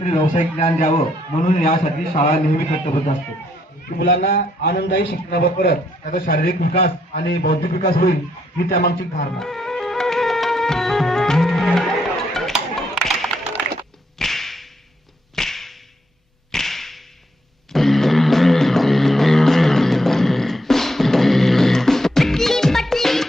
काहीतरी व्यावसायिक ज्ञान द्यावं म्हणून यासाठी शाळा नेहमी कट्टबद्ध असते. की मुलांना आनंददायी शिक्षणाबरोबरच त्याचा शारीरिक विकास आणि बौद्धिक विकास होईल ही त्यामागची धारणा. पतली पतली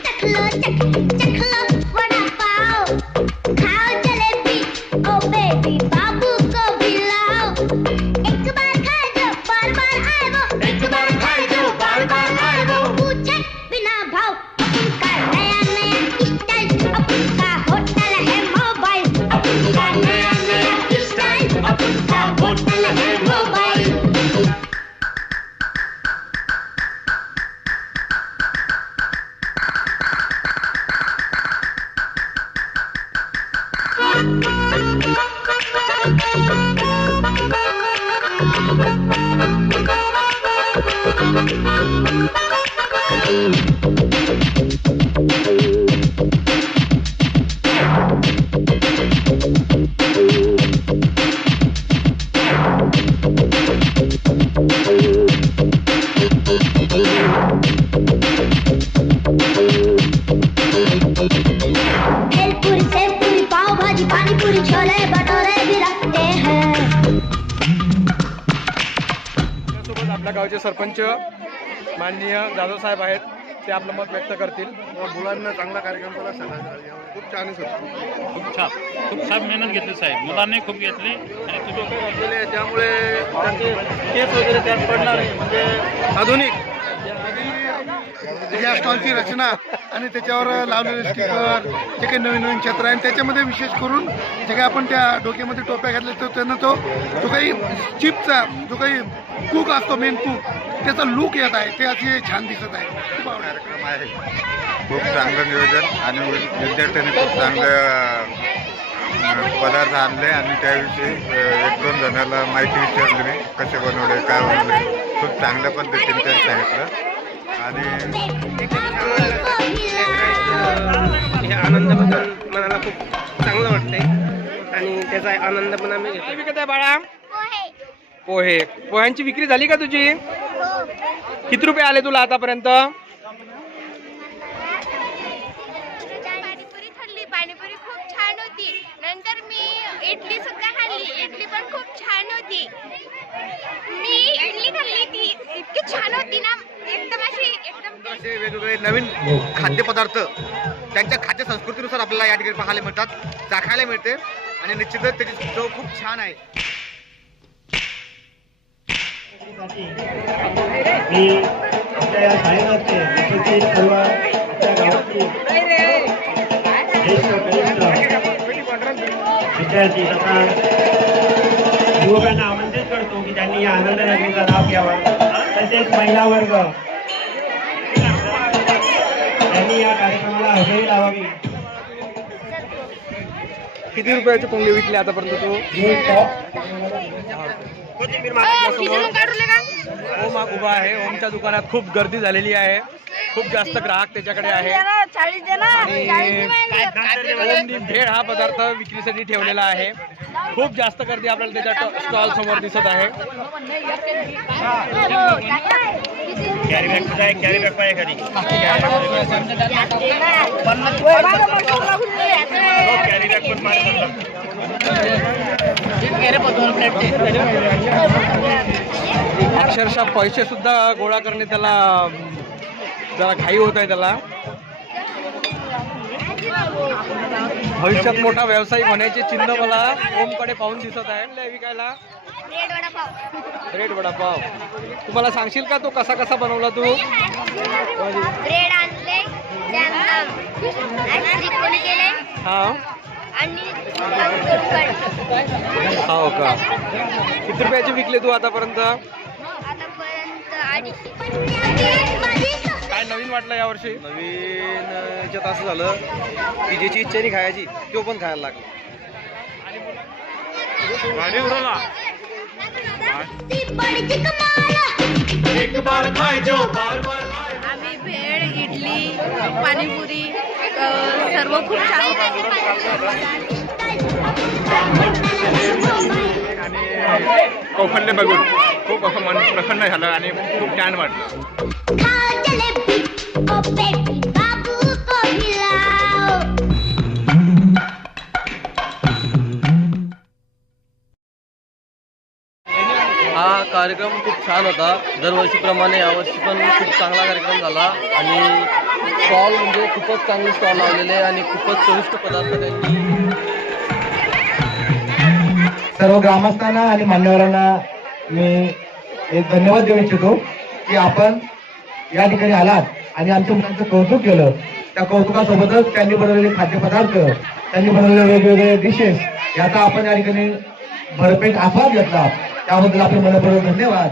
Música गावचे सरपंच माननीय जाधव साहेब आहेत ते आपलं मत व्यक्त करतील. मुलांना चांगला कार्यक्रम केला सगळ्यांना खूप छानच होतं खूप छान. खूप छान मेहनत घेतली साहेब. मुलांनी खूप घेतली आणि घातलेले आहे, त्यामुळे केस वगैरे त्यात पडणार नाही. म्हणजे आधुनिक. या स्टॉलची रचना आणि त्याच्यावर लावलेले स्टिकर जे काही नवीन नवीन चित्र आहे आणि त्याच्यामध्ये विशेष करून जे काही आपण त्या डोक्यामध्ये टोप्या घातल्या तर त्यांना तो जो काही चिपचा जो काही कूक असतो मेन कूक. त्याचा लुक येत आहे. ते अतिशय छान दिसत आहे. खूप आवडलं. कार्यक्रम आहे. खूप चांगलं नियोजन आणि विद्यार्थ्यांनी खूप चांगलं पदार्थ आणले आणि त्याविषयी एक दोन जणांना माहिती विचारली मी कसे बनवले काय बनवले. खूप चांगल्या पद्धतीने त्यांनी सांगितलं. आणि हे आनंदाबद्दल मनाला खूप चांगलं वाटतंय. आणि त्याचा आनंद पण आम्ही बाळा. पोहे. पोह्यांची विक्री झाली का तुझी? किती रुपये आले तुला आतापर्यंत? पाणीपुरी खाल्ली. पाणीपुरी खूप छान होती. नंतर मी इडली सुद्धा खाल्ली. इडली पण खूप छान होती. मी इडली खाल्ली ती. इतकी छान होती ना. एकदम अशी एकदम असे वेगवेगळे नवीन खाद्यपदार्थ त्यांच्या खाद्य संस्कृतीनुसार आपल्याला या ठिकाणी पाहायला मिळतात चाखायला मिळते. आणि निश्चितच त्याची चव खूप छान आहे. मी आपल्या या शाळेमध्ये उपस्थित सर्व आपल्या गावातील ज्येष्ठ कनिष्ठ विद्यार्थी तथा युवकांना आमंत्रित करतो की त्यांनी या आनंद नगरीचा लाभ घ्यावा. तसेच महिला वर्ग त्यांनी या कार्यक्रमाला हजेरी लावावी. किती रुपयाचे कोंबडी विकले आतापर्यंत तू? ओम हा उभा आहे ओमच्या दुकानात खूप गर्दी झालेली आहे खूप जास्त ग्राहक त्याच्याकडे आहे आणि भेळ हा पदार्थ विक्रीसाठी ठेवलेला आहे खूप जास्त गर्दी आपल्याला त्याच्या स्टॉल समोर दिसत आहे कॅरी बॅग अक्षरशः पैसे सुद्धा गोळा करणे त्याला जरा घाई होत आहे त्याला. भविष्यात मोठा व्यावसायिक होण्याचे चिन्ह मला ओमकडे पाहून दिसत आहे. विकायला. ब्रेड वडापाव. तुम्हाला सांगशील का तो कसा कसा बनवला तू? ब्रेड आणले हा. आणि हो का? किती रुपयाचे विकले तू आतापर्यंत? काय नवीन वाटलं यावर्षी नवीन याच्यात असं झालं की ज्याची इच्छा नाही खायची तो पण खायला लागला. आम्ही भेळ इडली पाणीपुरी. सर्व खूप छान आणि कौशल्य बघून खूप असं मन प्रसन्न झालं आणि खूप छान वाटलं. हा कार्यक्रम खूप छान होता. दरवर्षीप्रमाणे यावर्षी पण खूप चांगला कार्यक्रम झाला आणि स्टॉल म्हणजे खूपच चांगले स्टॉल लावलेले आणि खूपच चविष्ट पदार्थ त्यांनी सर्व ग्रामस्थांना आणि मान्यवरांना मी एक धन्यवाद देऊ इच्छितो की आपण या ठिकाणी आलात आणि आमच्या मुलांचं कौतुक केलं. त्या कौतुकासोबतच त्यांनी बनवलेले खाद्यपदार्थ त्यांनी बनवलेले वेगवेगळे डिशेस याचा आपण या ठिकाणी भरपेट आस्वाद घेतला. त्याबद्दल आपले मनपूर्वक धन्यवाद.